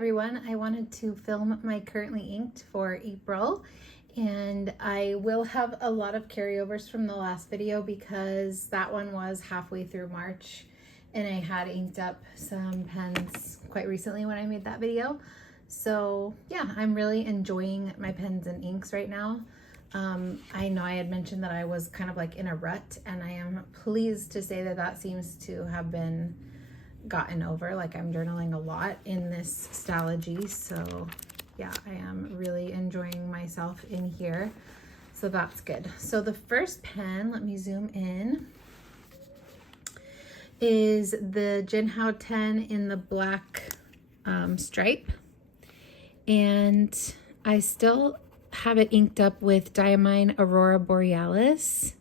everyone. I wanted to film my currently inked for April, and I will have a lot of carryovers from the last video because that one was halfway through March and I had inked up some pens quite recently when I made that video. So yeah, I'm really enjoying my pens and inks right now. I know I had mentioned that I was kind of like in a rut, and I am pleased to say that that seems to have been gotten over. Like, I'm journaling a lot in this Stalogy, so yeah, I am really enjoying myself in here, so that's good. So the first pen, let me zoom in, is the Jinhao 10 in the black stripe, and I still have it inked up with Diamine Aurora Borealis.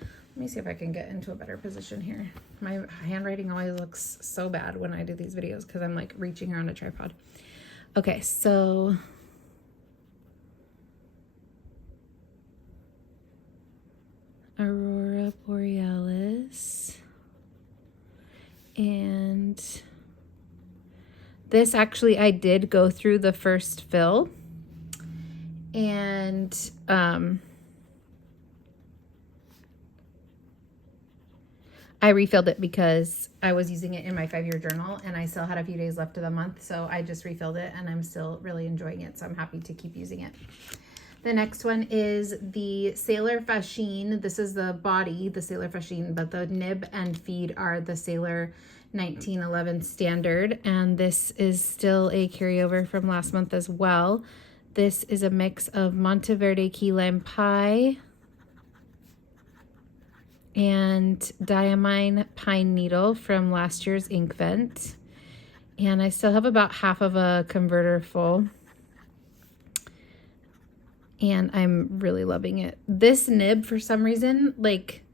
Let me see if I can get into a better position here. My handwriting always looks so bad when I do these videos because I'm like reaching around a tripod. Okay, so Aurora Borealis. And this actually, I did go through the first fill, and I refilled it because I was using it in my 5-year journal and I still had a few days left of the month. So I just refilled it and I'm still really enjoying it. So I'm happy to keep using it. The next one is the Sailor Fascine. This is the body, the Sailor Fascine, but the nib and feed are the Sailor 1911 standard. And this is still a carryover from last month as well. This is a mix of Monteverde Key Lime Pie and Diamine Pine Needle from last year's Inkvent. And I still have about half of a converter full. And I'm really loving it. This nib, for some reason, like,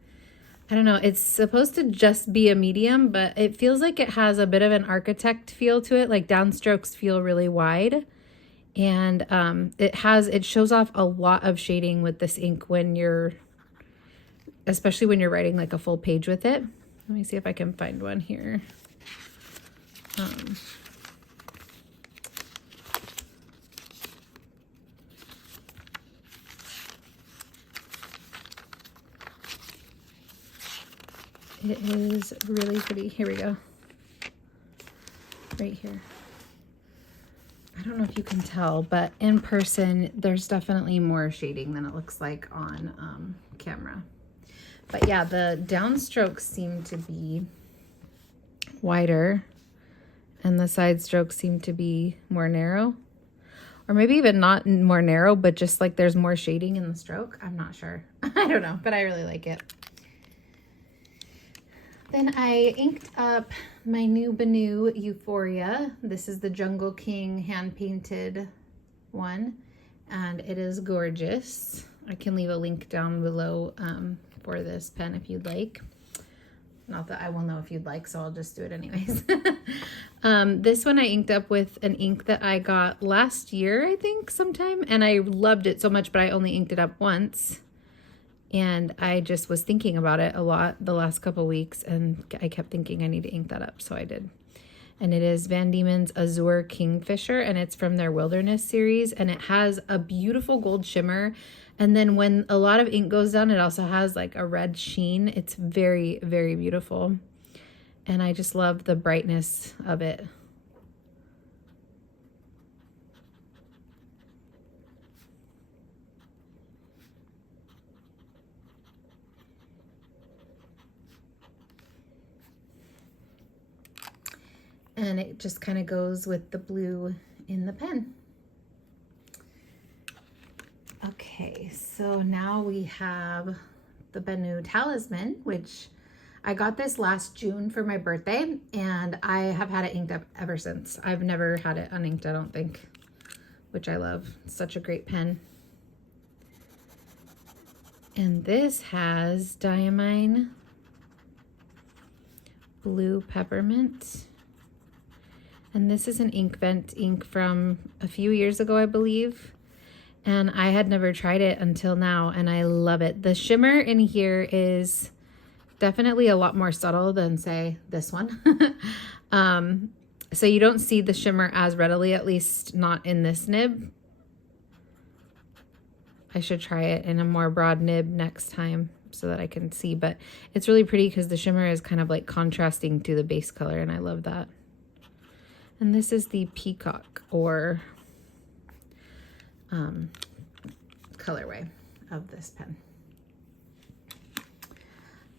I don't know, it's supposed to just be a medium, but it feels like it has a bit of an architect feel to it. Like, downstrokes feel really wide. And it shows off a lot of shading with this ink when you're, especially when you're writing like a full page with it. Let me see if I can find one here. It is really pretty. Here we go. Right here. I don't know if you can tell, but in person, there's definitely more shading than it looks like on camera. But yeah, the downstrokes seem to be wider and the side strokes seem to be more narrow. Or maybe even not more narrow, but just like there's more shading in the stroke. I'm not sure. I don't know, but I really like it. Then I inked up my new Benu Euphoria. This is the Jungle King hand-painted one, and it is gorgeous. I can leave a link down below for this pen if you'd like. Not that I will know if you'd like, so I'll just do it anyways. This one I inked up with an ink that I got last year, I think, sometime, and I loved it so much, but I only inked it up once. And I just was thinking about it a lot the last couple weeks, and I kept thinking I need to ink that up, so I did. And it is Van Diemen's Azure Kingfisher, and it's from their Wilderness series, and it has a beautiful gold shimmer. And then when a lot of ink goes down, it also has like a red sheen. It's very, very beautiful. And I just love the brightness of it. And it just kind of goes with the blue in the pen. Okay, so now we have the Benu Talisman, which I got this last June for my birthday, and I have had it inked up ever since. I've never had it uninked, I don't think, which I love. It's such a great pen. And this has Diamine Blue Peppermint. And this is an Inkvent ink from a few years ago, I believe. And I had never tried it until now, and I love it. The shimmer in here is definitely a lot more subtle than, say, this one. So you don't see the shimmer as readily, at least not in this nib. I should try it in a more broad nib next time so that I can see, but it's really pretty because the shimmer is kind of like contrasting to the base color, and I love that. And this is the Peacock or colorway of this pen.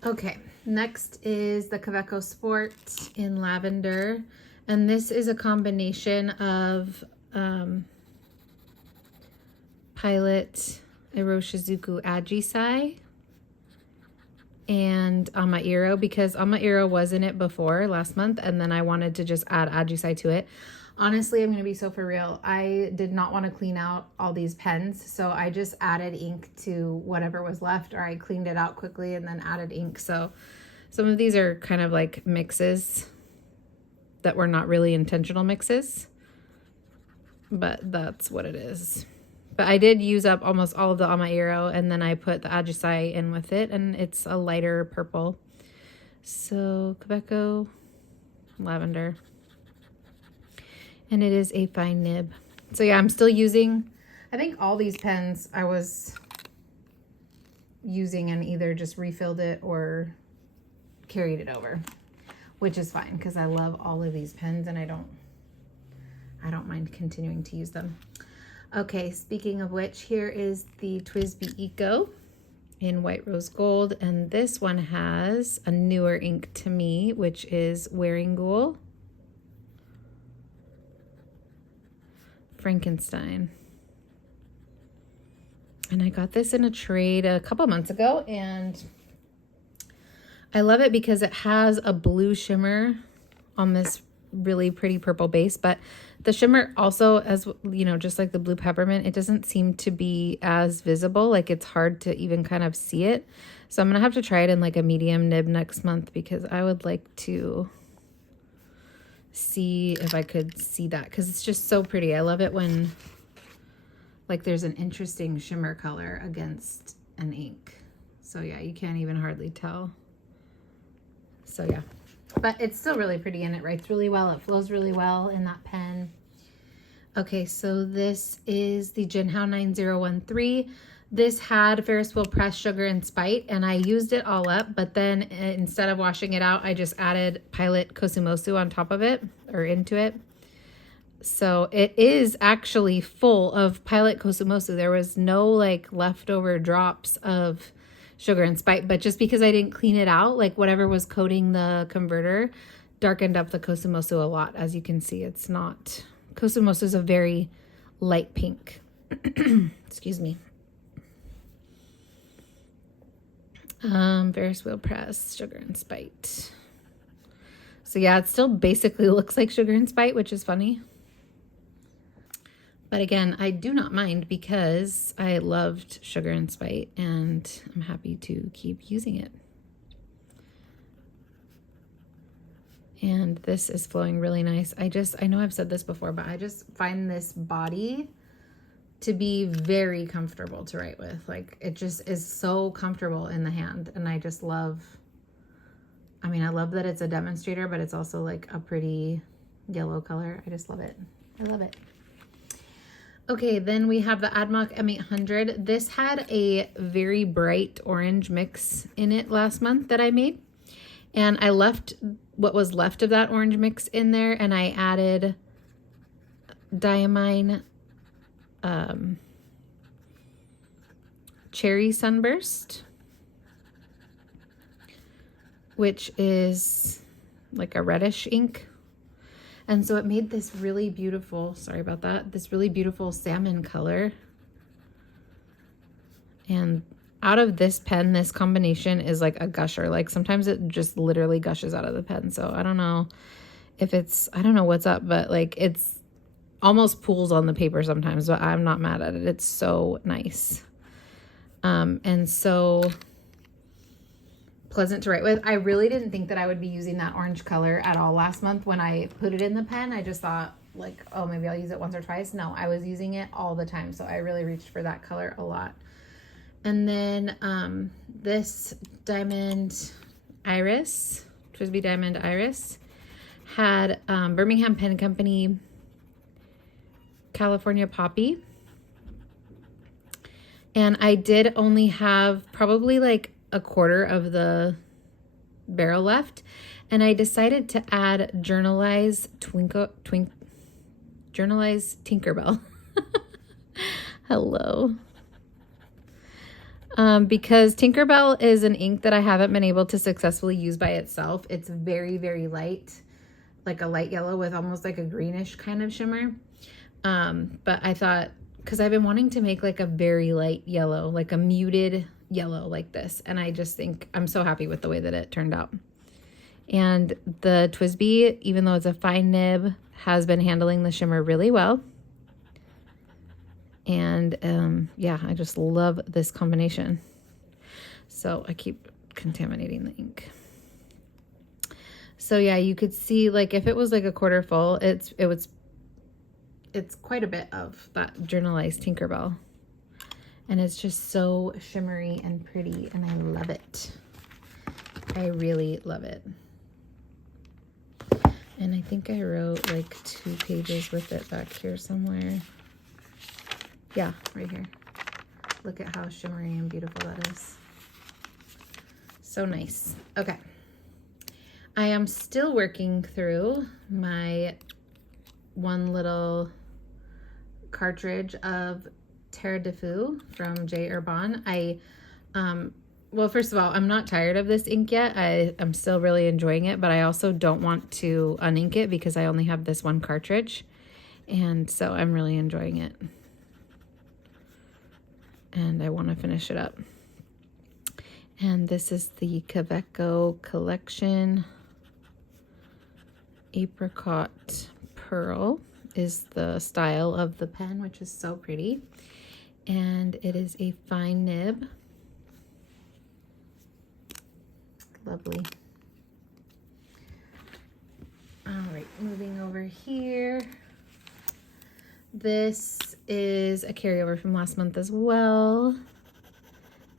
Okay, next is the Kaweco Sport in lavender, and this is a combination of Pilot Iroshizuku Ajisai and Amairo, because Amairo was in it before last month, and then I wanted to just add Ajisai to it. Honestly, I'm going to be so for real. I did not want to clean out all these pens, so I just added ink to whatever was left, or I cleaned it out quickly and then added ink. So some of these are kind of like mixes that were not really intentional mixes, but that's what it is. But I did use up almost all of the Amairo, and then I put the Ajisai in with it, and it's a lighter purple. So Kaweco lavender. And it is a fine nib. So yeah, I'm still using, I think all these pens I was using and either just refilled it or carried it over, which is fine because I love all of these pens and I don't mind continuing to use them. Okay, speaking of which, here is the TWSBI Eco in White Rose Gold, and this one has a newer ink to me, which is Wearing Ghoul Frankenstein. And I got this in a trade a couple months ago, and I love it because it has a blue shimmer on this really pretty purple base, but the shimmer also, as you know, just like the blue peppermint, it doesn't seem to be as visible. Like it's hard to even kind of see it. So I'm gonna have to try it in like a medium nib next month because I would like to see if I could see that, because it's just so pretty. I love it when like there's an interesting shimmer color against an ink. So yeah, you can't even hardly tell. So yeah, but it's still really pretty and it writes really well. It flows really well in that pen. Okay, so this is the Jinhao 9013. This had Ferris Wheel Press Sugar and Spite, and I used it all up, but then instead of washing it out, I just added Pilot Kosumosu on top of it, or into it. So it is actually full of Pilot Kosumosu. There was no like leftover drops of Sugar and Spite, but just because I didn't clean it out, like whatever was coating the converter darkened up the Kosumosu a lot. As you can see, it's not, Kosumosu is a very light pink. Excuse me. Ferris Wheel Press, Sugar and Spite. So yeah, it still basically looks like Sugar and Spite, which is funny. But again, I do not mind because I loved Sugar and Spite and I'm happy to keep using it. And this is flowing really nice. I know I've said this before, but I just find this body to be very comfortable to write with. Like it just is so comfortable in the hand, and I just love, I mean, I love that it's a demonstrator, but it's also like a pretty yellow color. I just love it. I love it. Okay, then we have the ADMOC M800. This had a very bright orange mix in it last month that I made, and I left what was left of that orange mix in there, and I added Diamine Cherry Sunburst, which is like a reddish ink. And so it made this really beautiful, sorry about that, this really beautiful salmon color. And out of this pen, this combination is like a gusher. Like sometimes it just literally gushes out of the pen. So I don't know if it's, I don't know what's up, but like it's almost pools on the paper sometimes, but I'm not mad at it. It's so nice. And so pleasant to write with. I really didn't think that I would be using that orange color at all last month when I put it in the pen. I just thought like, oh, maybe I'll use it once or twice. No, I was using it all the time. So I really reached for that color a lot. And then this Diamond Iris, TWSBI Diamond Iris, had Birmingham Pen Company California Poppy. And I did only have probably like a quarter of the barrel left. And I decided to add Journalize Tinkerbell. Hello. Because Tinkerbell is an ink that I haven't been able to successfully use by itself. It's very, very light, like a light yellow with almost like a greenish kind of shimmer. But I thought, because I've been wanting to make like a very light yellow, like a muted yellow like this. And I just think I'm so happy with the way that it turned out. And the TWSBI, even though it's a fine nib, has been handling the shimmer really well. And yeah, I just love this combination. So I keep contaminating the ink. So yeah, you could see like if it was like a quarter full, it's quite a bit of that Journalized Tinkerbell. And it's just so shimmery and pretty, and I love it. I really love it. And I think I wrote like 2 pages with it back here somewhere. Yeah, right here. Look at how shimmery and beautiful that is. So nice. Okay. I am still working through my one little cartridge of Terre de Fou from J. Herbin. Well, first of all, I'm not tired of this ink yet. I'm still really enjoying it, but I also don't want to unink it because I only have this one cartridge. And so I'm really enjoying it. And I want to finish it up. And this is the Kaweco Collection. Apricot Pearl is the style of the pen, which is so pretty. And it is a fine nib. Lovely. All right, moving over here. This is a carryover from last month as well.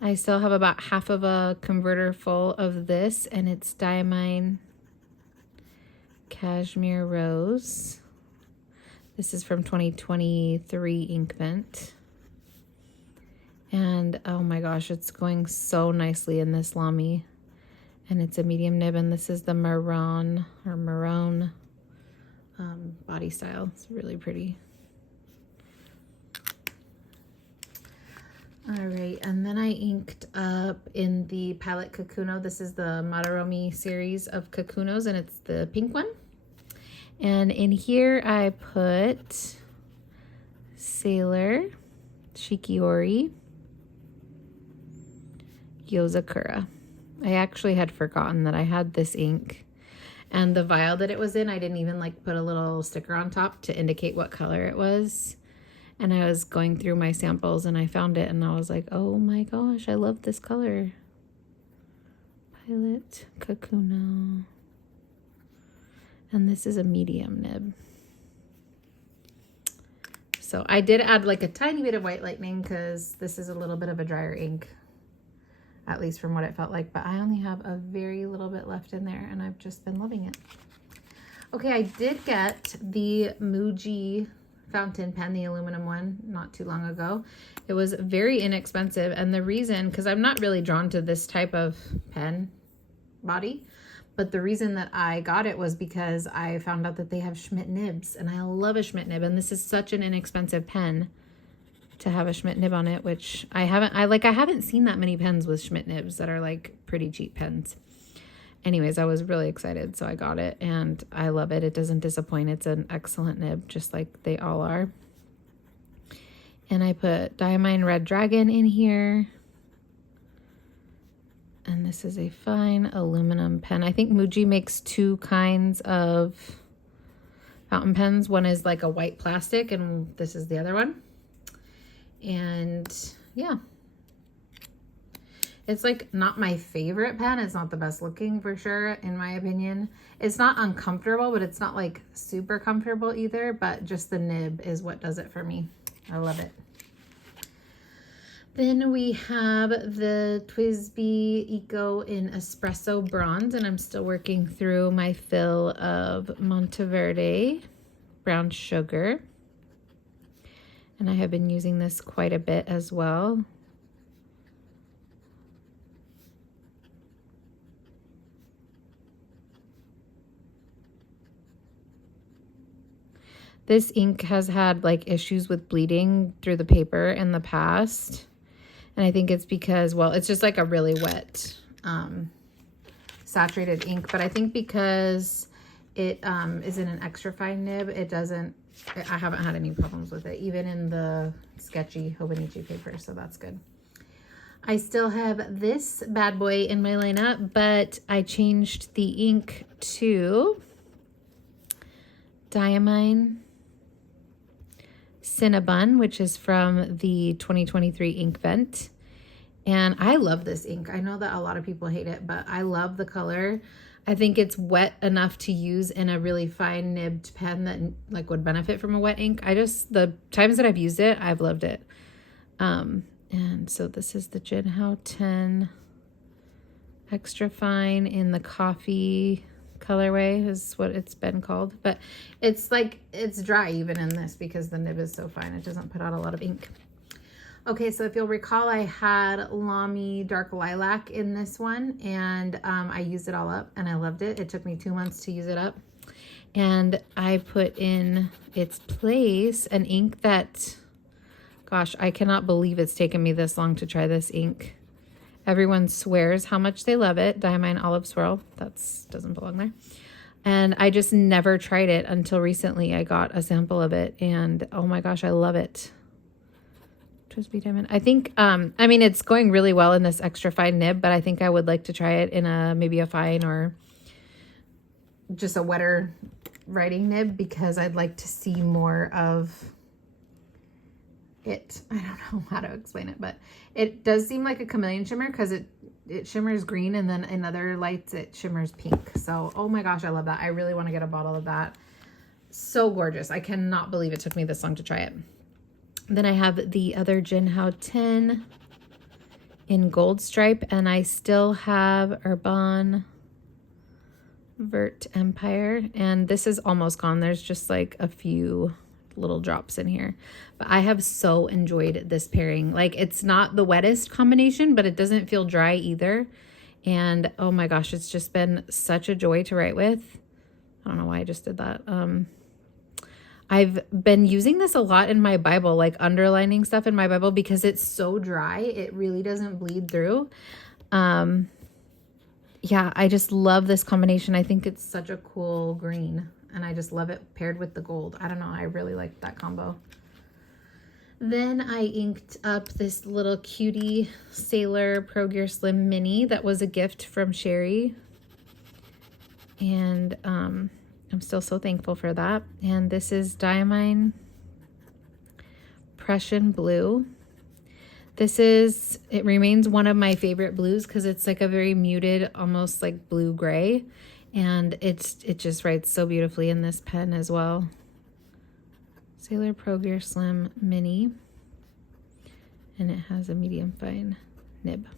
I still have about half of a converter full of this, and it's Diamine Cashmere Rose. This is from 2023 Inkvent. And oh my gosh, it's going so nicely in this Lamy. And it's a medium nib, and this is the Maroon body style. It's really pretty. All right, and then I inked up in the Palette Kakuno. This is the Madarome series of Kakunos, and it's the pink one. And in here I put Sailor, Shikiori, Yozakura. I actually had forgotten that I had this ink, and the vial that it was in, I didn't even like put a little sticker on top to indicate what color it was. And I was going through my samples and I found it and I was like, oh my gosh, I love this color. Pilot Kakuno. And this is a medium nib. So I did add like a tiny bit of White Lightning because this is a little bit of a drier ink, at least from what it felt like, but I only have a very little bit left in there and I've just been loving it. Okay, I did get the Muji fountain pen, the aluminum one, not too long ago. It was very inexpensive, and the reason, because I'm not really drawn to this type of pen body, but the reason that I got it was because I found out that they have Schmidt nibs, and I love a Schmidt nib, and this is such an inexpensive pen to have a Schmidt nib on it, which I haven't seen that many pens with Schmidt nibs that are like pretty cheap pens. Anyways, I was really excited, so I got it, and I love it. It doesn't disappoint. It's an excellent nib, just like they all are. And I put Diamine Red Dragon in here. And this is a fine aluminum pen. I think Muji makes 2 kinds of fountain pens. One is like a white plastic, and this is the other one. And yeah. It's like not my favorite pen. It's not the best looking for sure, in my opinion. It's not uncomfortable, but it's not like super comfortable either, but just the nib is what does it for me. I love it. Then we have the TWSBI Eco in Espresso Bronze, and I'm still working through my fill of Monteverde brown sugar. And I have been using this quite a bit as well. This ink has had like issues with bleeding through the paper in the past. And I think it's because, well, it's just like a really wet saturated ink. But I think because it is in an extra fine nib, it doesn't, I haven't had any problems with it, even in the sketchy Hobonichi paper. So that's good. I still have this bad boy in my lineup, but I changed the ink to Diamine Cinnabon, which is from the 2023 Inkvent. And I love this ink. I know that a lot of people hate it, but I love the color. I think it's wet enough to use in a really fine nibbed pen that like would benefit from a wet ink. The times that I've used it, I've loved it. And so this is the Jinhao 10 extra fine in the coffee colorway is what it's been called. But it's like, it's dry even in this because the nib is so fine. It doesn't put out a lot of ink. Okay, so if you'll recall, I had Lamy Dark Lilac in this one, and I used it all up, and I loved it. It took me 2 months to use it up. And I put in its place an ink that, gosh, I cannot believe it's taken me this long to try this ink. Everyone swears how much they love it. Diamine Olive Swirl. That doesn't belong there. And I just never tried it until recently. I got a sample of it, and oh my gosh, I love it. TWSBI Diamond. I think, I mean, it's going really well in this extra fine nib, but I think I would like to try it in maybe a fine or just a wetter writing nib because I'd like to see more of it. I don't know how to explain it, but it does seem like a chameleon shimmer because it shimmers green, and then in other lights it shimmers pink. So, oh my gosh, I love that. I really want to get a bottle of that. So gorgeous. I cannot believe it took me this long to try it. Then I have the other Jinhao 10 in gold stripe, and I still have Urban Vert Empire, and this is almost gone. There's just like a few little drops in here, but I have so enjoyed this pairing. Like, it's not the wettest combination, but it doesn't feel dry either. And oh my gosh, it's just been such a joy to write with. I don't know why I just did that. I've been using this a lot in my Bible, like underlining stuff in my Bible because it's so dry. It really doesn't bleed through. Yeah, I just love this combination. I think it's such a cool green, and I just love it paired with the gold. I don't know. I really like that combo. Then I inked up this little cutie Sailor Pro Gear Slim Mini that was a gift from Sherry. And I'm still so thankful for that. And this is Diamine Prussian Blue. It remains one of my favorite blues because it's like a very muted, almost like blue-gray. And it just writes so beautifully in this pen as well. Sailor Pro Gear Slim Mini. And it has a medium fine nib.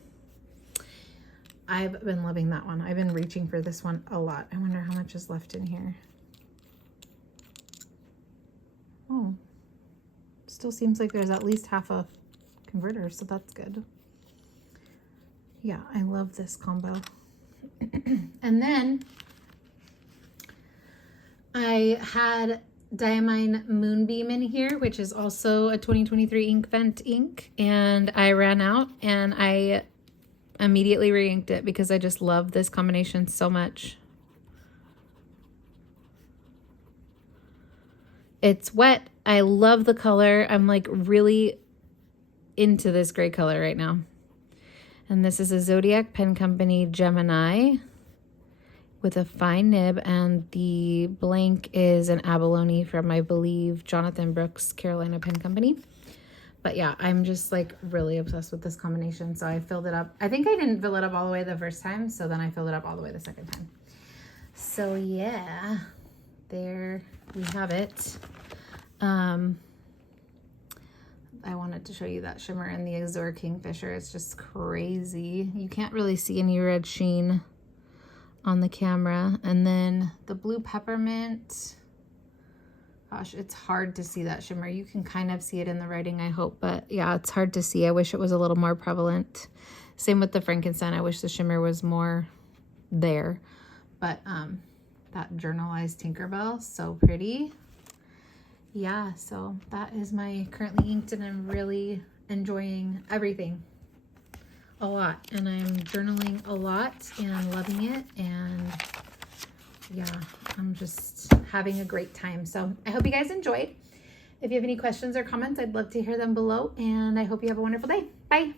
I've been loving that one. I've been reaching for this one a lot. I wonder how much is left in here. Oh, still seems like there's at least half a converter, so that's good. Yeah, I love this combo. And then I had Diamine Moonbeam in here, which is also a 2023 Inkvent ink, and I ran out and I immediately re-inked it because I just love this combination so much. It's wet. I love the color. I'm like really into this gray color right now. And this is a Zodiac Pen Company Gemini with a fine nib, and the blank is an abalone from, I believe, Jonathan Brooks Carolina Pen Company. But yeah, I'm just like really obsessed with this combination. So I filled it up. I think I didn't fill it up all the way the first time, so then I filled it up all the way the second time. So yeah, there we have it. I wanted to show you that shimmer in the Azure Kingfisher. It's just crazy. You can't really see any red sheen on the camera. And then the Blue Peppermint, gosh, it's hard to see that shimmer. You can kind of see it in the writing, I hope, but yeah, it's hard to see. I wish it was a little more prevalent. Same with the Frankenstein. I wish the shimmer was more there. But that Journalized Tinkerbell, so pretty. Yeah, so that is my currently inked, and I'm really enjoying everything a lot. And I'm journaling a lot and loving it. And yeah, I'm just having a great time. So I hope you guys enjoyed. If you have any questions or comments, I'd love to hear them below. And I hope you have a wonderful day. Bye.